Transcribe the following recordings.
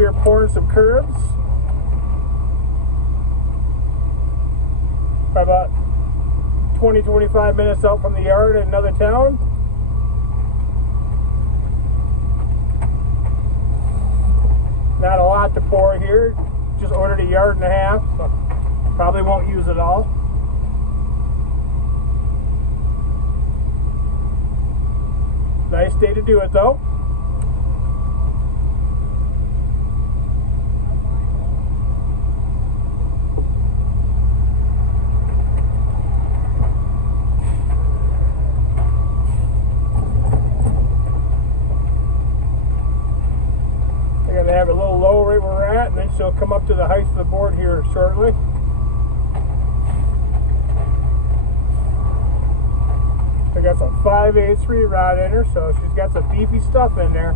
here pouring some curbs. About 20-25 minutes out from the yard in another town. Not a lot to pour here. Just ordered a yard and a half, so probably won't use it all. Nice day to do it though. I gotta have it a little low right where we're at, and then she'll come up to the height of the board here shortly. I got some 5/8 rod in her, so she's got some beefy stuff in there.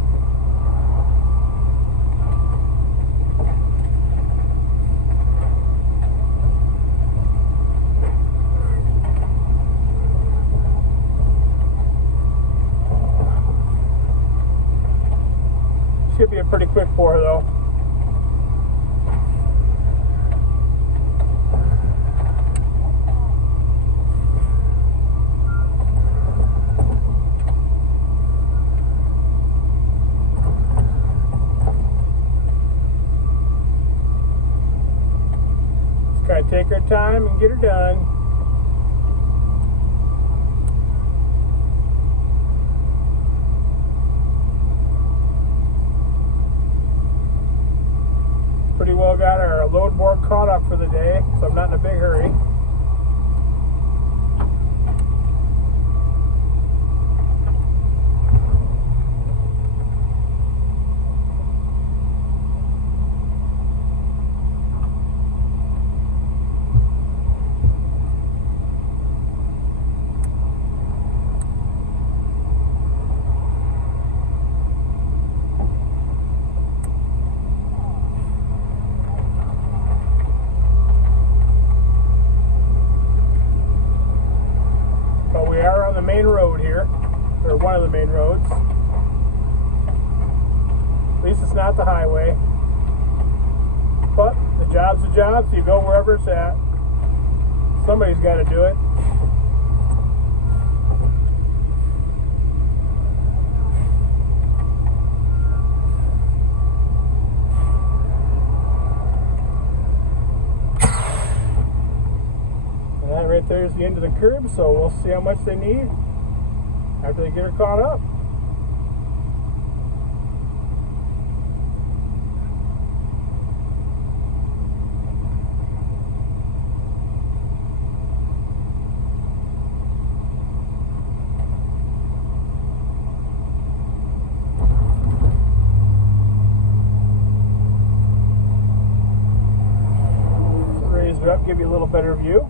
Should be a pretty quick pour though. Just gotta take our time and get her done. Pretty well got our load board caught up for the day, so I'm not in a big hurry. We are on the main road here, or one of the main roads. At least it's not the highway. But the job's a job, so you go wherever it's at. Somebody's got to do it. Right there is the end of the curb, so we'll see how much they need after they get her caught up. Raise it up, give you a little better view.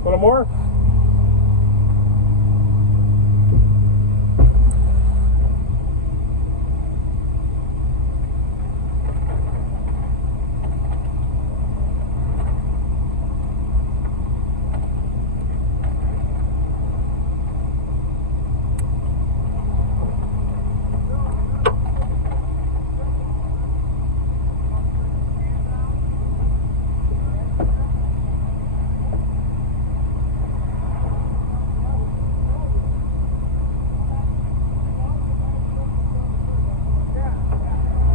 A little more.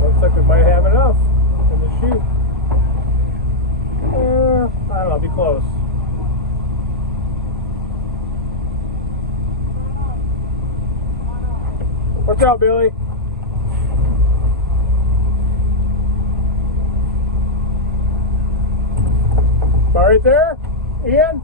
Looks like we might have enough in the chute. I don't know, be close. Watch out, Billy. All right there, Ian?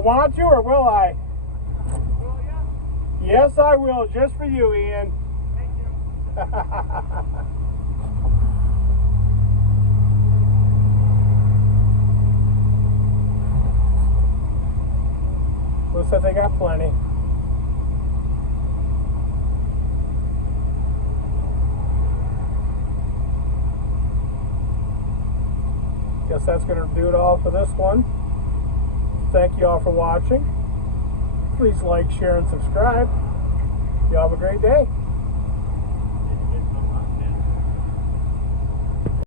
want to, or will I? Will ya? Yes, I will, just for you, Ian. Thank you. Looks like they got plenty. Guess that's going to do it all for this one. Thank you all for watching. Please like, share, and subscribe. You all have a great day.